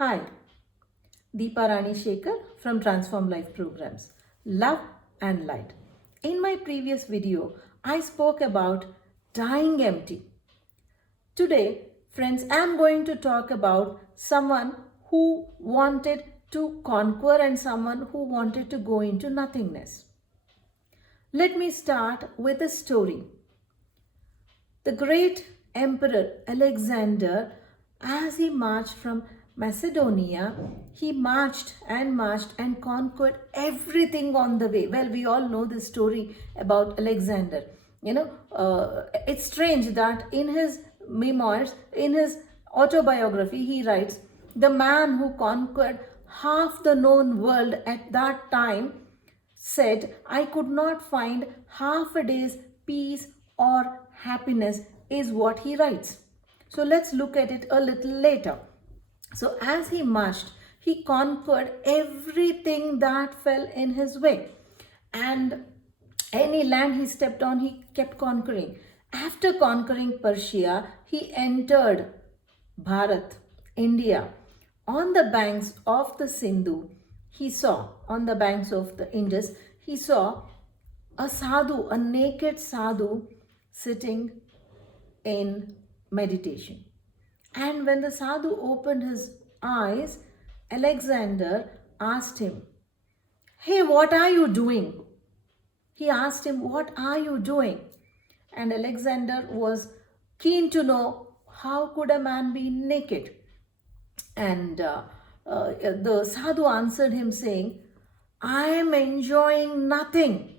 Hi, Deepa Rani Shekar from Transform Life Programs. Love and Light. In my previous video, I spoke about dying empty. Today, friends, I am going to talk about someone who wanted to conquer and someone who wanted to go into nothingness. Let me start with a story. The great emperor Alexander, as he marched from Macedonia, he marched and conquered everything on the way. Well, we all know the story about Alexander. It's strange that in his memoirs, in his autobiography, he writes, the man who conquered half the known world at that time said, I could not find half a day's peace or happiness, is what he writes. So let's look at it a little later. So as he marched, he conquered everything that fell in his way. And any land he stepped on, he kept conquering. After conquering Persia, he entered Bharat, India. On the banks of the Sindhu, on the banks of the Indus, he saw a sadhu, a naked sadhu sitting in meditation. And when the sadhu opened his eyes, Alexander asked him, Hey, what are you doing? He asked him, What are you doing? And Alexander was keen to know how could a man be naked. And the sadhu answered him saying, I am enjoying nothing.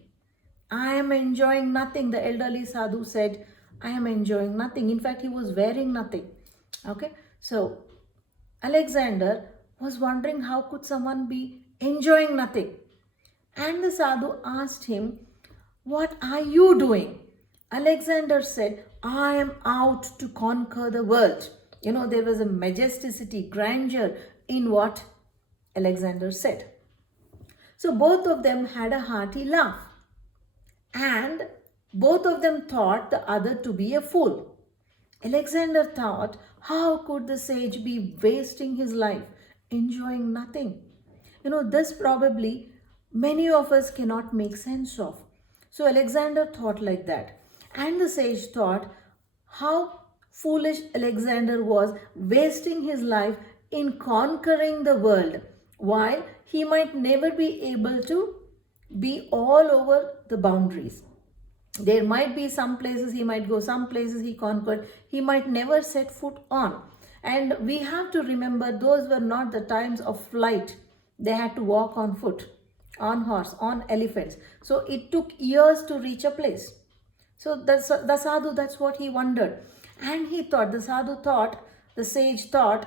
I am enjoying nothing. The elderly sadhu said, I am enjoying nothing. In fact, he was wearing nothing. Okay, so Alexander was wondering how could someone be enjoying nothing. And the sadhu asked him, What are you doing? Alexander said, I am out to conquer the world. There was a majesticity, grandeur in what Alexander said. So both of them had a hearty laugh. And both of them thought the other to be a fool. Alexander thought, how could the sage be wasting his life, enjoying nothing? This probably many of us cannot make sense of. So Alexander thought like that. And the sage thought how foolish Alexander was wasting his life in conquering the world, while he might never be able to be all over the boundaries. There might be some places he might go, some places he conquered, he might never set foot on. And we have to remember those were not the times of flight. They had to walk on foot, on horse, on elephants. So it took years to reach a place. So the sadhu, that's what he wondered. And he thought, the sage thought,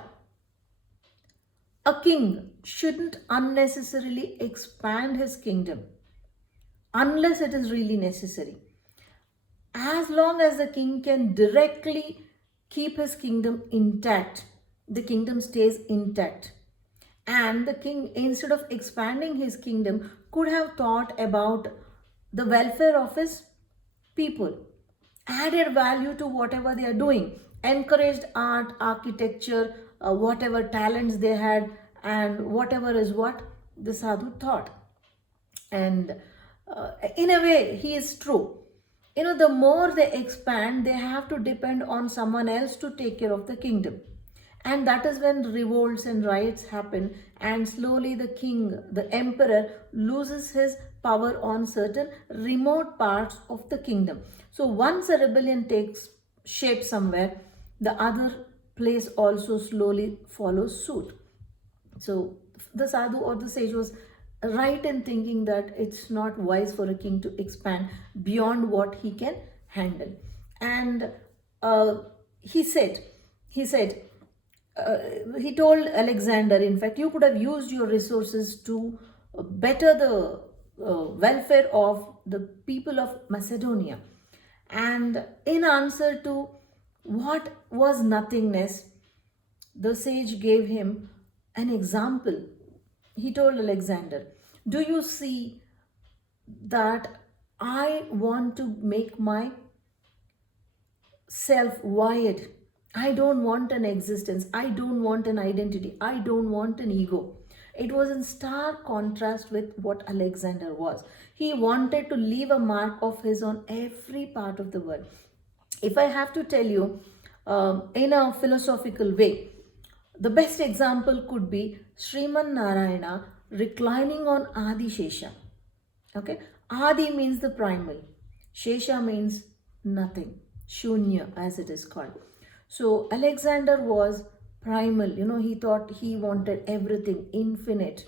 a king shouldn't unnecessarily expand his kingdom unless it is really necessary. As long as the king can directly keep his kingdom intact, the kingdom stays intact. And the king, instead of expanding his kingdom, could have thought about the welfare of his people, added value to whatever they are doing, encouraged art, architecture, whatever talents they had, and whatever is what the sadhu thought. And in a way, he is true. The more they expand, they have to depend on someone else to take care of the kingdom. And that is when revolts and riots happen, and slowly the king, the emperor, loses his power on certain remote parts of the kingdom. So once a rebellion takes shape somewhere, the other place also slowly follows suit. So the sadhu or the sage was right in thinking that it's not wise for a king to expand beyond what he can handle. And he told Alexander, in fact, you could have used your resources to better the welfare of the people of Macedonia. And in answer to what was nothingness, the sage gave him an example. He told Alexander, do you see that I want to make my self wide? I don't want an existence. I don't want an identity. I don't want an ego. It was in stark contrast with what Alexander was. He wanted to leave a mark of his on every part of the world. If I have to tell you in a philosophical way, the best example could be Sriman Narayana reclining on Adi Shesha. Okay, Adi means the primal, Shesha means nothing, Shunya as it is called. So Alexander was primal, he thought he wanted everything infinite,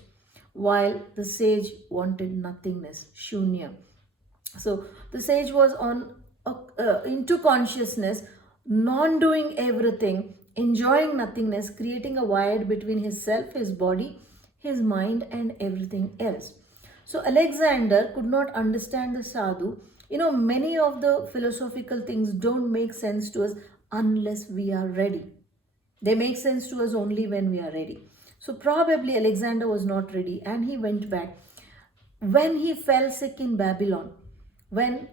while the sage wanted nothingness, Shunya. So the sage was on into consciousness, non-doing everything, enjoying nothingness, creating a void between his self, his body, his mind, and everything else. So Alexander could not understand the sadhu. Many of the philosophical things don't make sense to us unless we are ready. They make sense to us only when we are ready. So probably Alexander was not ready and he went back. When he fell sick in Babylon, when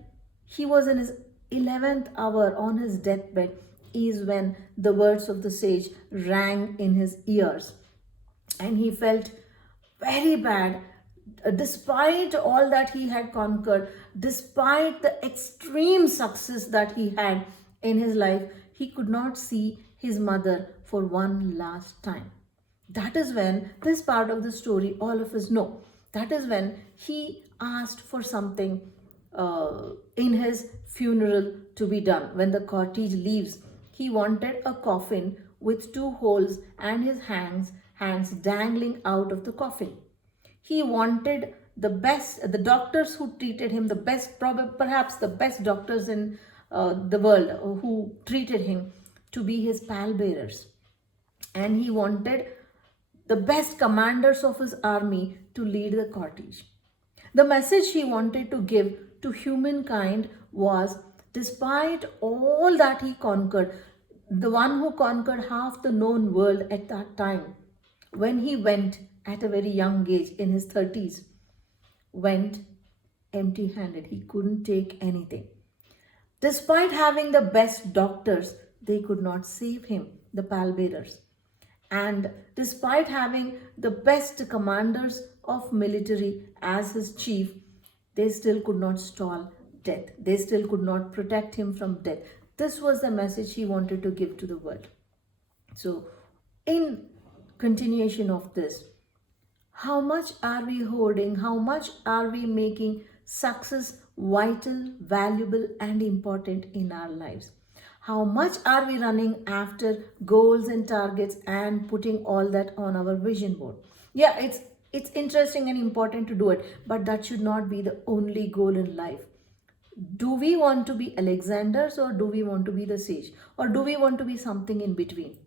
he was in his 11th hour on his deathbed, is when the words of the sage rang in his ears. And he felt very bad, despite all that he had conquered, despite the extreme success that he had in his life, he could not see his mother for one last time. That is when this part of the story all of us know. That is when he asked for something in his funeral to be done. When the cortege leaves, he wanted a coffin with 2 holes and his hands dangling out of the coffin. He wanted the doctors who treated him, the best, probably perhaps the best doctors in the world who treated him, to be his pallbearers. And he wanted the best commanders of his army to lead the cortege. The message he wanted to give to humankind was, despite all that he conquered, the one who conquered half the known world at that time, when he went at a very young age, in his 30s, went empty handed. He couldn't take anything. Despite having the best doctors, they could not save him, the pallbearers. And despite having the best commanders of military as his chief, they still could not stall death. They still could not protect him from death. This was the message he wanted to give to the world. So, in continuation of this, how much are we hoarding? How much are we making success vital, valuable, and important in our lives? How much are we running after goals and targets and putting all that on our vision board? Yeah, it's interesting and important to do it, but that should not be the only goal in life. Do we want to be Alexanders, or do we want to be the sage, or do we want to be something in between?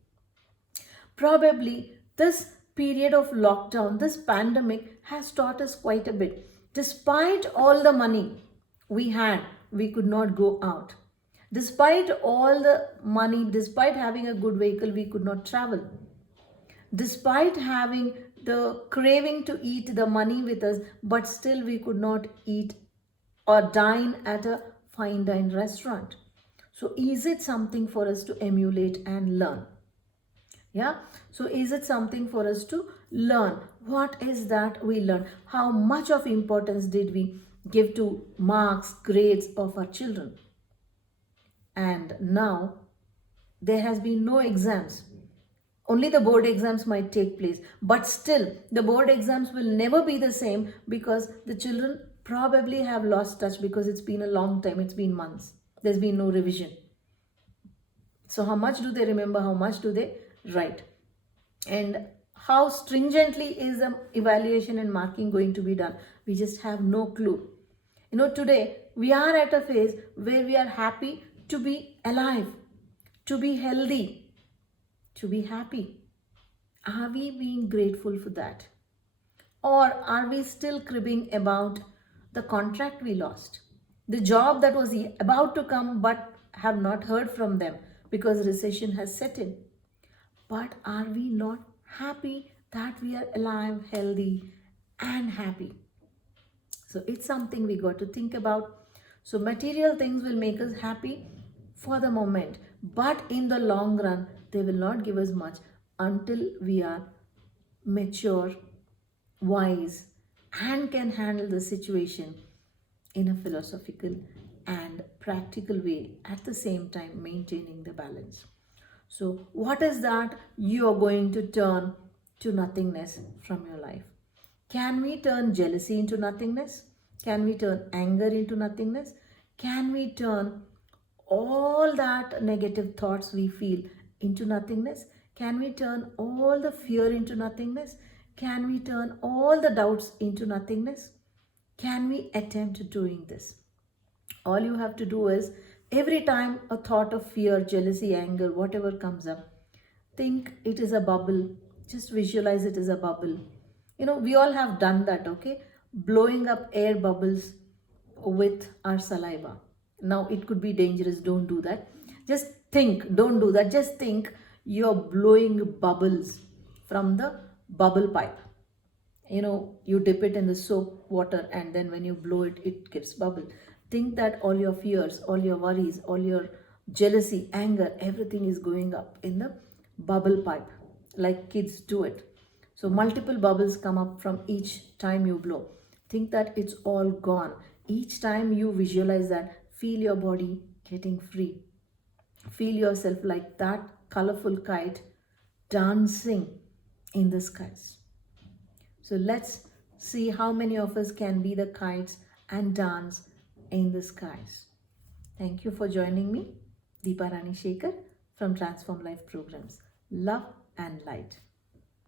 Probably this period of lockdown, this pandemic has taught us quite a bit. Despite all the money we had, we could not go out. Despite all the money, despite having a good vehicle, we could not travel. Despite having the craving to eat, the money with us, but still we could not eat or dine at a fine dine restaurant. So is it something for us to emulate and learn? Yeah, so is it something for us to learn? What is that we learn? How much of importance did we give to marks, grades of our children? And now there has been no exams. Only the board exams might take place, but still the board exams will never be the same, because the children probably have lost touch, because it's been a long time, it's been months, there's been no revision. So how much do they remember? How much do they write? And how stringently is the evaluation and marking going to be done? We just have no clue. Today we are at a phase where we are happy to be alive, to be healthy, to be happy. Are we being grateful for that? Or are we still cribbing about the contract we lost, the job that was about to come but have not heard from them because recession has set in? But are we not happy that we are alive, healthy, and happy? So it's something we got to think about. So material things will make us happy for the moment, but in the long run, they will not give us much until we are mature, wise, and can handle the situation in a philosophical and practical way, at the same time maintaining the balance. So, what is that you are going to turn to nothingness from your life? Can we turn jealousy into nothingness? Can we turn anger into nothingness? Can we turn all that negative thoughts we feel into nothingness? Can we turn all the fear into nothingness? Can we turn all the doubts into nothingness? Can we attempt doing this? All you have to do is, every time a thought of fear, jealousy, anger, whatever comes up, think it is a bubble. Just visualize it as a bubble. We all have done that, okay? Blowing up air bubbles with our saliva. Now, it could be dangerous. Don't do that. Just think, don't do that. Just think you're blowing bubbles from the bubble pipe. You dip it in the soap water, and then when you blow it, it gives bubble. Think that all your fears, all your worries, all your jealousy, anger, everything is going up in the bubble pipe, like kids do it. So multiple bubbles come up from each time you blow. Think that it's all gone. Each time you visualize that, feel your body getting free. Feel yourself like that colorful kite dancing in the skies. So let's see how many of us can be the kites and dance in the skies. Thank you for joining me, Deepa Rani Shekar from Transform Life Programs. Love and light.